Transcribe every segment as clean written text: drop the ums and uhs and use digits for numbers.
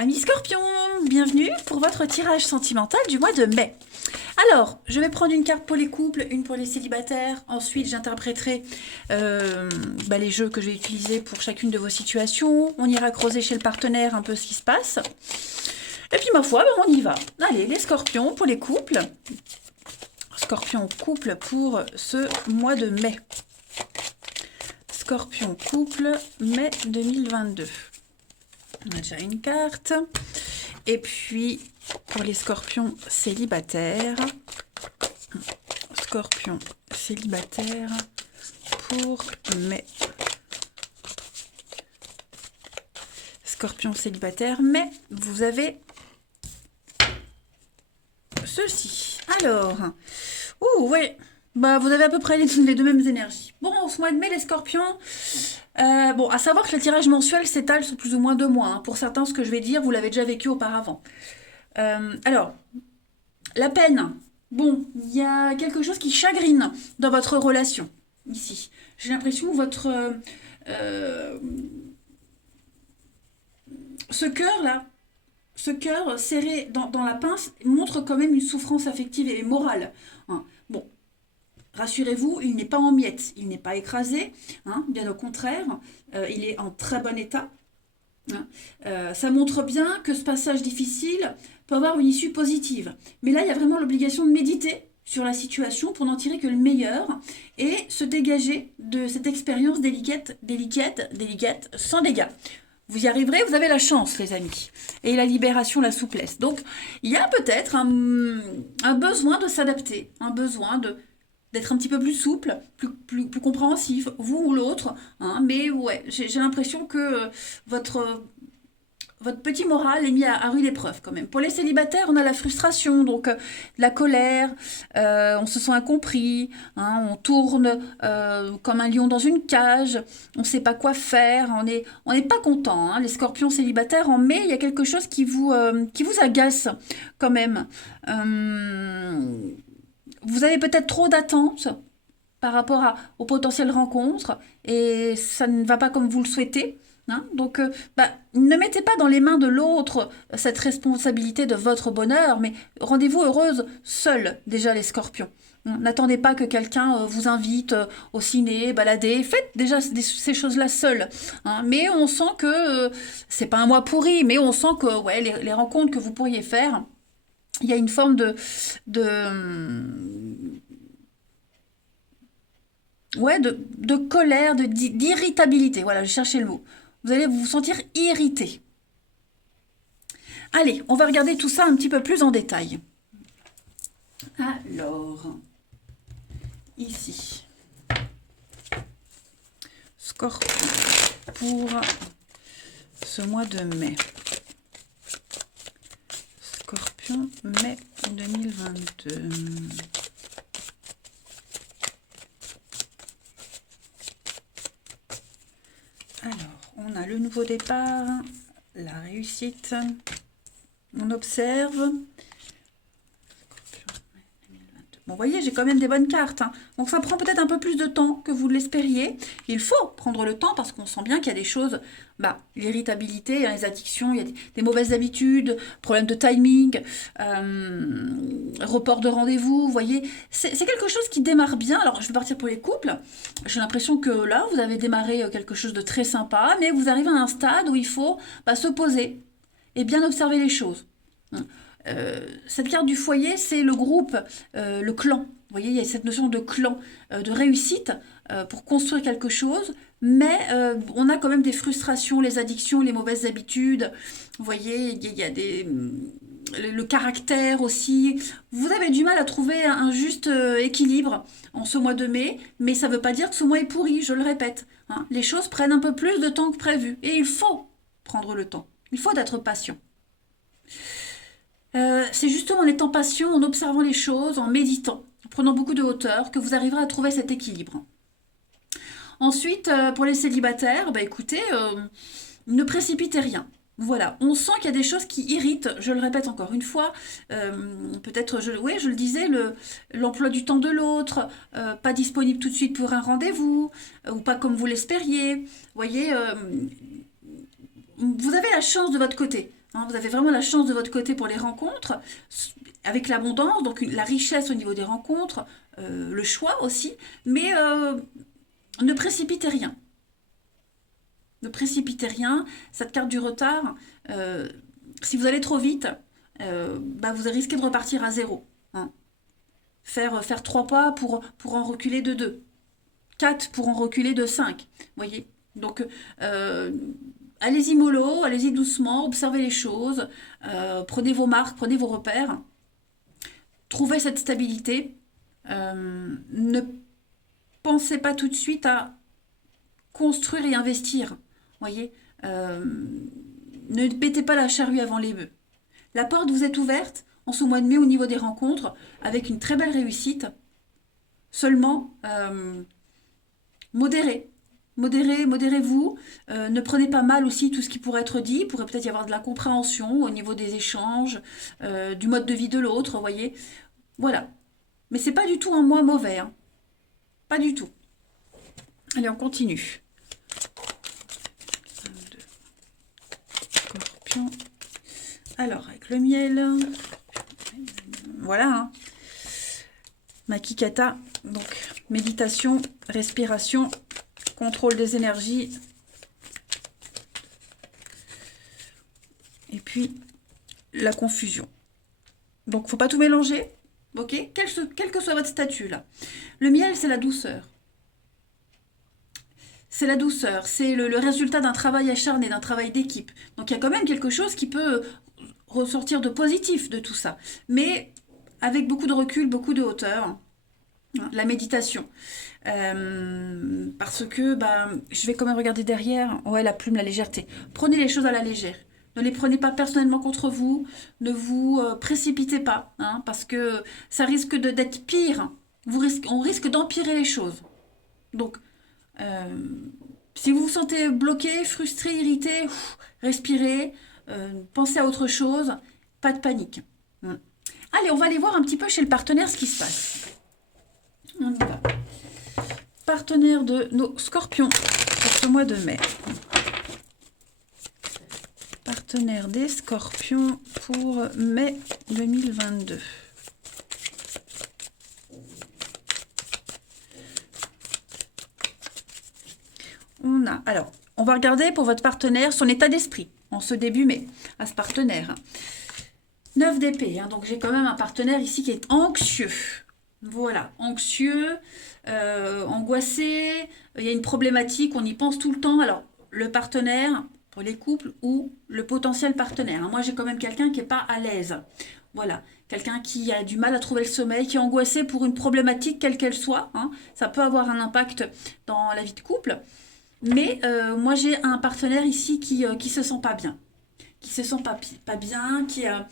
Amis Scorpion, bienvenue pour votre tirage sentimental du mois de mai. Alors, je vais prendre une carte pour les couples, une pour les célibataires. Ensuite, j'interpréterai les jeux que je vais utiliser pour chacune de vos situations. On ira creuser chez le partenaire un peu ce qui se passe. Et puis, ma foi, on y va. Allez, les scorpions pour les couples. Scorpion couple pour ce mois de mai. Scorpion couple, mai 2022. On a déjà une carte. Et puis, pour les scorpions célibataires, scorpion célibataire pour mai. Scorpion célibataire, mais vous avez ceci. Alors, ouais, vous avez à peu près les deux mêmes énergies. Bon, en ce mois de mai, les scorpions, à savoir que le tirage mensuel s'étale sur plus ou moins 2 mois. Hein. Pour certains, ce que je vais dire, vous l'avez déjà vécu auparavant. Alors, la peine. Bon, il y a quelque chose qui chagrine dans votre relation, ici. J'ai l'impression que ce cœur-là, ce cœur serré dans la pince montre quand même une souffrance affective et morale. Hein. Bon, rassurez-vous, il n'est pas en miettes, il n'est pas écrasé, hein, bien au contraire, il est en très bon état. Hein. Ça montre bien que ce passage difficile peut avoir une issue positive. Mais là, il y a vraiment l'obligation de méditer sur la situation pour n'en tirer que le meilleur et se dégager de cette expérience délicate, sans dégâts. Vous y arriverez, vous avez la chance, les amis. Et la libération, la souplesse. Donc, il y a peut-être un besoin de s'adapter, un besoin d'être un petit peu plus souple, plus compréhensif, vous ou l'autre. Hein, mais ouais, j'ai l'impression que votre petit moral est mis à rude épreuve quand même. Pour les célibataires, on a la frustration, donc la colère, on se sent incompris, hein, on tourne comme un lion dans une cage, on ne sait pas quoi faire, on n'est pas content. Hein. Les scorpions célibataires, en mai, il y a quelque chose qui vous agace quand même. Vous avez peut-être trop d'attentes par rapport aux potentielles rencontres et ça ne va pas comme vous le souhaitez. Hein. Donc, ne mettez pas dans les mains de l'autre cette responsabilité de votre bonheur, mais rendez-vous heureuse seule, déjà les scorpions. N'attendez pas que quelqu'un vous invite au ciné, balader. Faites déjà ces choses-là seul. Hein. Mais on sent que c'est pas un mois pourri, mais on sent que ouais, les rencontres que vous pourriez faire, il y a une forme de colère, d'irritabilité. Voilà, je cherchais le mot. Vous allez vous sentir irrité. Allez, on va regarder tout ça un petit peu plus en détail. Alors, ici, Scorpion pour ce mois de mai. Scorpion, mai 2022. Alors, on a le nouveau départ, la réussite, on observe. Bon, vous voyez, j'ai quand même des bonnes cartes. Hein. Donc, ça prend peut-être un peu plus de temps que vous l'espériez. Il faut prendre le temps parce qu'on sent bien qu'il y a des choses, l'irritabilité, les addictions, il y a des mauvaises habitudes, problèmes de timing, report de rendez-vous. Vous voyez, c'est quelque chose qui démarre bien. Alors, je vais partir pour les couples. J'ai l'impression que là, vous avez démarré quelque chose de très sympa, mais vous arrivez à un stade où il faut se poser et bien observer les choses. Cette carte du foyer, c'est le groupe, le clan. Vous voyez, il y a cette notion de clan, de réussite pour construire quelque chose, mais on a quand même des frustrations, les addictions, les mauvaises habitudes. Vous voyez, il y a le caractère aussi. Vous avez du mal à trouver un juste équilibre en ce mois de mai, mais ça ne veut pas dire que ce mois est pourri, je le répète. Hein. Les choses prennent un peu plus de temps que prévu, et il faut prendre le temps. Il faut être patient. C'est justement en étant patient, en observant les choses, en méditant, en prenant beaucoup de hauteur, que vous arriverez à trouver cet équilibre. Ensuite, pour les célibataires, écoutez, ne précipitez rien. Voilà, on sent qu'il y a des choses qui irritent, je le répète encore une fois, peut-être, je le disais, l'emploi du temps de l'autre, pas disponible tout de suite pour un rendez-vous, ou pas comme vous l'espériez. Vous voyez, vous avez la chance de votre côté. hein. Vous avez vraiment la chance de votre côté pour les rencontres, avec l'abondance, donc la richesse au niveau des rencontres, le choix aussi, mais ne précipitez rien. Ne précipitez rien. Cette carte du retard, si vous allez trop vite, bah vous risquez de repartir à zéro, hein. Faire 3 pas pour en reculer de 2. 4 pour en reculer de 5. Vous voyez? Donc, allez-y mollo, allez-y doucement, observez les choses, prenez vos marques, prenez vos repères, trouvez cette stabilité. Ne pensez pas tout de suite à construire et investir. Voyez, ne mettez pas la charrue avant les bœufs. La porte vous est ouverte en ce mois de mai au niveau des rencontres, avec une très belle réussite. Seulement, modérez-vous. Ne prenez pas mal aussi tout ce qui pourrait être dit. Il pourrait peut-être y avoir de la compréhension au niveau des échanges, du mode de vie de l'autre, vous voyez. Voilà. Mais c'est pas du tout un mois mauvais, hein. Pas du tout. Allez, on continue. Scorpion. Alors, avec le miel. Voilà, hein. Makikata. Donc, méditation, respiration, contrôle des énergies. Et puis, la confusion. Donc, faut pas tout mélanger. Ok, quel que soit votre statut là. Le miel, c'est la douceur. C'est la douceur, c'est le résultat d'un travail acharné, d'un travail d'équipe. Donc il y a quand même quelque chose qui peut ressortir de positif de tout ça. Mais avec beaucoup de recul, beaucoup de hauteur. La méditation. Parce que je vais quand même regarder derrière. Ouais, la plume, la légèreté. Prenez les choses à la légère. Ne les prenez pas personnellement contre vous. Ne vous précipitez pas, hein, parce que ça risque d'être pire. On risque d'empirer les choses. Donc, si vous vous sentez bloqué, frustré, irrité, respirez, pensez à autre chose. Pas de panique. Allez, on va aller voir un petit peu chez le partenaire ce qui se passe. On y va. Partenaire de nos scorpions pour ce mois de mai. Partenaire des scorpions pour mai 2022. Alors, on va regarder pour votre partenaire son état d'esprit en ce début mai, à ce partenaire. 9 d'épée, hein, donc j'ai quand même un partenaire ici qui est anxieux. Voilà, anxieux, angoissé, il y a une problématique, on y pense tout le temps. Alors, le partenaire, pour les couples, ou le potentiel partenaire, hein. Moi, j'ai quand même quelqu'un qui n'est pas à l'aise. Voilà, quelqu'un qui a du mal à trouver le sommeil, qui est angoissé pour une problématique, quelle qu'elle soit, hein. Ça peut avoir un impact dans la vie de couple. Mais moi, j'ai un partenaire ici qui se sent pas bien. Qui se sent pas bien, qui a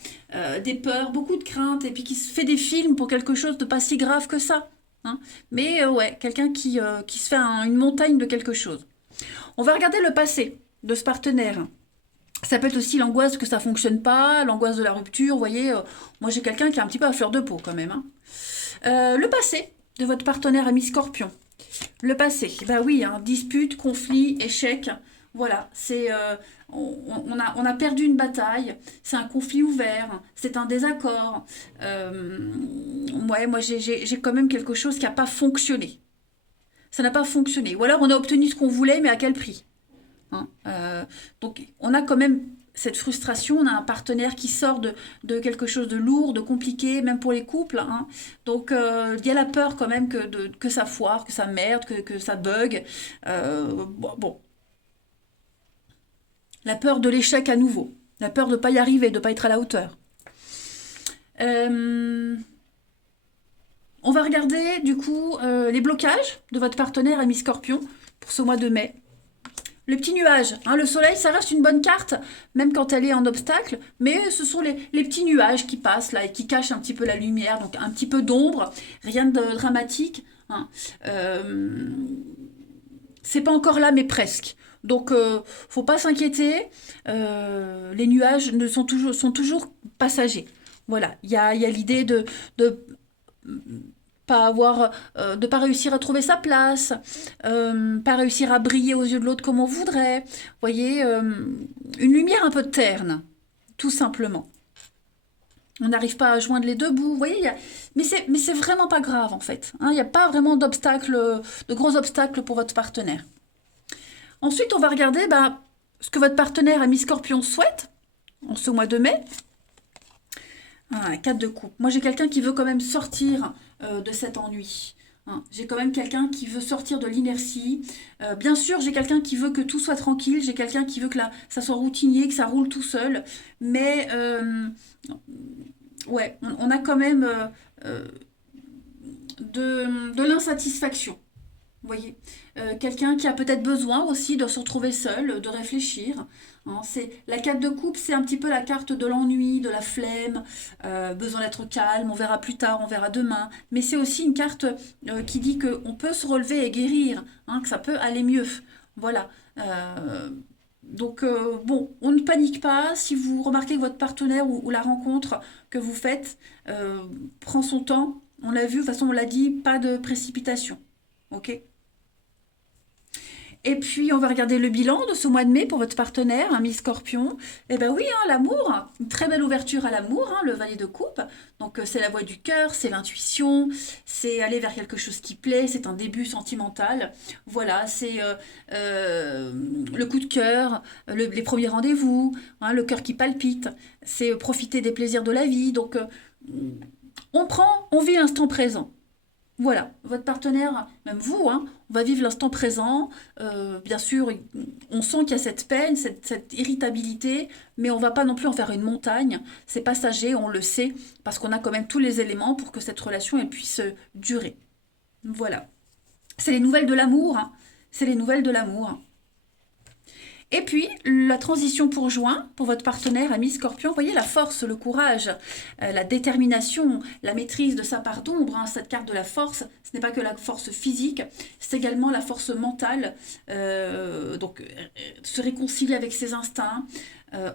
des peurs, beaucoup de craintes, et puis qui se fait des films pour quelque chose de pas si grave que ça, hein. Mais ouais, quelqu'un qui se fait une montagne de quelque chose. On va regarder le passé de ce partenaire. Ça peut être aussi l'angoisse que ça fonctionne pas, l'angoisse de la rupture. Vous voyez, moi j'ai quelqu'un qui est un petit peu à fleur de peau quand même, hein. Le passé de votre partenaire ami Scorpion. Le passé, ben oui, hein, dispute, conflit, échec. Voilà, c'est on a perdu une bataille, c'est un conflit ouvert, c'est un désaccord. Ouais, moi j'ai quand même quelque chose qui n'a pas fonctionné. Ça n'a pas fonctionné. Ou alors on a obtenu ce qu'on voulait, mais à quel prix, hein. Donc on a quand même cette frustration, on a un partenaire qui sort de quelque chose de lourd, de compliqué, même pour les couples, hein. Donc il y a la peur quand même que ça foire, que ça merde, que ça bug. Bon. La peur de l'échec à nouveau. La peur de ne pas y arriver, de ne pas être à la hauteur. On va regarder du coup les blocages de votre partenaire ami Scorpion pour ce mois de mai. Le petit nuage, hein, le soleil, ça reste une bonne carte, même quand elle est en obstacle, mais ce sont les petits nuages qui passent là et qui cachent un petit peu la lumière, donc un petit peu d'ombre, rien de dramatique, hein. C'est pas encore là, mais presque. Donc, faut pas s'inquiéter, les nuages sont toujours passagers. Voilà, il y a l'idée de de pas réussir à trouver sa place, pas réussir à briller aux yeux de l'autre comme on voudrait. Vous voyez, une lumière un peu terne. tout simplement. On n'arrive pas à joindre les deux bouts, vous voyez, mais c'est vraiment pas grave en fait. Hein. Il n'y a pas vraiment d'obstacles, de gros obstacles pour votre partenaire. Ensuite, on va regarder ce que votre partenaire ami Scorpion souhaite en ce mois de mai. 4 de coupe. Moi, j'ai quelqu'un qui veut quand même sortir de cet ennui. Hein. J'ai quand même quelqu'un qui veut sortir de l'inertie. Bien sûr, j'ai quelqu'un qui veut que tout soit tranquille. J'ai quelqu'un qui veut que ça soit routinier, que ça roule tout seul. Mais, ouais, on a quand même de l'insatisfaction. Vous voyez, quelqu'un qui a peut-être besoin aussi de se retrouver seul, de réfléchir. Hein, la carte de coupe, c'est un petit peu la carte de l'ennui, de la flemme, besoin d'être calme, on verra plus tard, on verra demain. Mais c'est aussi une carte qui dit qu'on peut se relever et guérir, hein, que ça peut aller mieux. Voilà. Donc, bon, on ne panique pas. Si vous remarquez que votre partenaire ou la rencontre que vous faites prend son temps, on l'a vu, de toute façon, on l'a dit, pas de précipitation. Ok? Et puis, on va regarder le bilan de ce mois de mai pour votre partenaire, ami Scorpion. Eh bien oui, hein, l'amour, une très belle ouverture à l'amour, hein, le valet de coupe. Donc, c'est la voix du cœur, c'est l'intuition, c'est aller vers quelque chose qui plaît, c'est un début sentimental. Voilà, c'est le coup de cœur, les premiers rendez-vous, hein, le cœur qui palpite, c'est profiter des plaisirs de la vie. Donc, on vit l'instant présent. Voilà, votre partenaire, même vous, hein, on va vivre l'instant présent. Bien sûr, on sent qu'il y a cette peine, cette irritabilité, mais on va pas non plus en faire une montagne. C'est passager, on le sait, parce qu'on a quand même tous les éléments pour que cette relation elle puisse durer. Voilà. C'est les nouvelles de l'amour. Hein. C'est les nouvelles de l'amour. Et puis, la transition pour juin, pour votre partenaire, ami Scorpion, vous voyez la force, le courage, la détermination, la maîtrise de sa part d'ombre, hein, cette carte de la force, ce n'est pas que la force physique, c'est également la force mentale, donc se réconcilier avec ses instincts,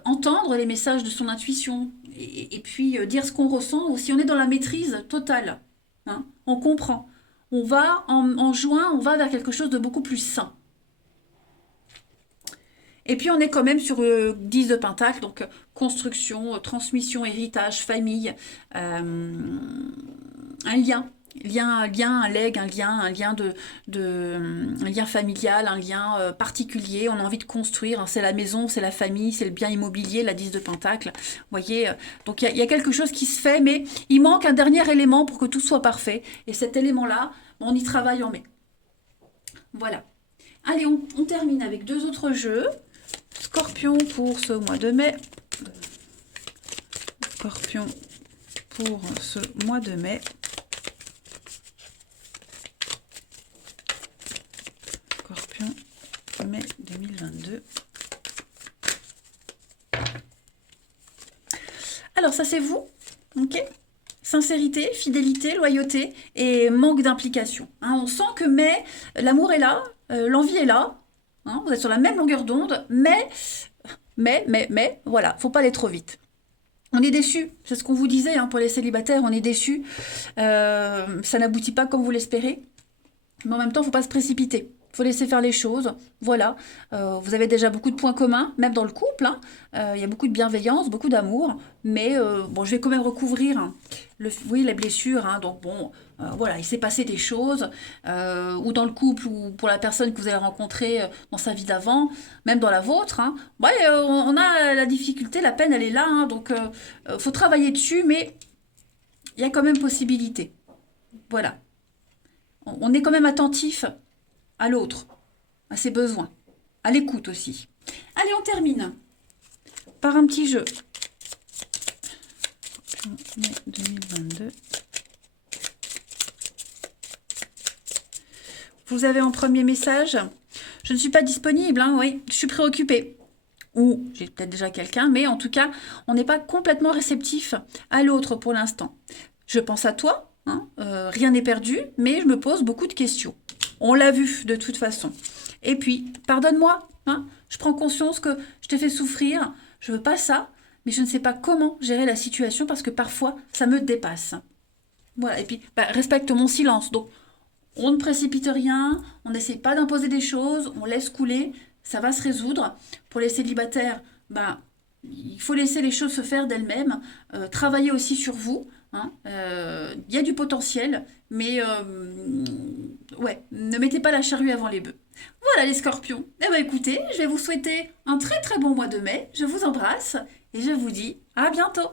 entendre les messages de son intuition, et puis dire ce qu'on ressent, ou si on est dans la maîtrise totale, hein, on comprend. On va, en juin, on va vers quelque chose de beaucoup plus sain. Et puis on est quand même sur 10 de Pentacle, donc construction, transmission, héritage, famille, un lien. Un legs, un lien un lien familial, un lien particulier. On a envie de construire. Hein, c'est la maison, c'est la famille, c'est le bien immobilier, la 10 de Pentacle. Vous voyez, donc il y a quelque chose qui se fait, mais il manque un dernier élément pour que tout soit parfait. Et cet élément-là, on y travaille en mai. Voilà. Allez, on termine avec 2 autres jeux. Scorpion pour ce mois de mai. Scorpion pour ce mois de mai. Scorpion, mai 2022. Alors ça c'est vous, ok? Sincérité, fidélité, loyauté et manque d'implication. Hein, on sent que l'amour est là, l'envie est là. Hein, vous êtes sur la même longueur d'onde, mais, voilà, faut pas aller trop vite. On est déçu, c'est ce qu'on vous disait hein, pour les célibataires, on est déçu. Ça n'aboutit pas comme vous l'espérez, mais en même temps, il ne faut pas se précipiter. Il faut laisser faire les choses, voilà. Vous avez déjà beaucoup de points communs, même dans le couple. Hein. Il y a beaucoup de bienveillance, beaucoup d'amour, mais bon, je vais quand même recouvrir hein, les blessures. Hein, donc bon, voilà, il s'est passé des choses, ou dans le couple, ou pour la personne que vous allez rencontrer dans sa vie d'avant, même dans la vôtre. Hein. Ouais, on a la difficulté, la peine, elle est là, hein, donc faut travailler dessus, mais il y a quand même possibilité. Voilà. On est quand même attentif à l'autre, à ses besoins, à l'écoute aussi. Allez, on termine par un petit jeu. Mai 2022. Vous avez en premier message, je ne suis pas disponible, hein, oui, je suis préoccupée. Ou j'ai peut-être déjà quelqu'un, mais en tout cas, on n'est pas complètement réceptif à l'autre pour l'instant. Je pense à toi, hein, rien n'est perdu, mais je me pose beaucoup de questions. On l'a vu de toute façon. Et puis, pardonne-moi, hein, je prends conscience que je t'ai fait souffrir, je veux pas ça, mais je ne sais pas comment gérer la situation parce que parfois, ça me dépasse. Voilà, et puis, respecte mon silence. Donc, on ne précipite rien, on n'essaie pas d'imposer des choses, on laisse couler, ça va se résoudre. Pour les célibataires, Il faut laisser les choses se faire d'elles-mêmes, travailler aussi sur vous. Hein. Il y a du potentiel, mais ouais, ne mettez pas la charrue avant les bœufs. Voilà les scorpions. Eh bien écoutez, je vais vous souhaiter un très très bon mois de mai. Je vous embrasse et je vous dis à bientôt.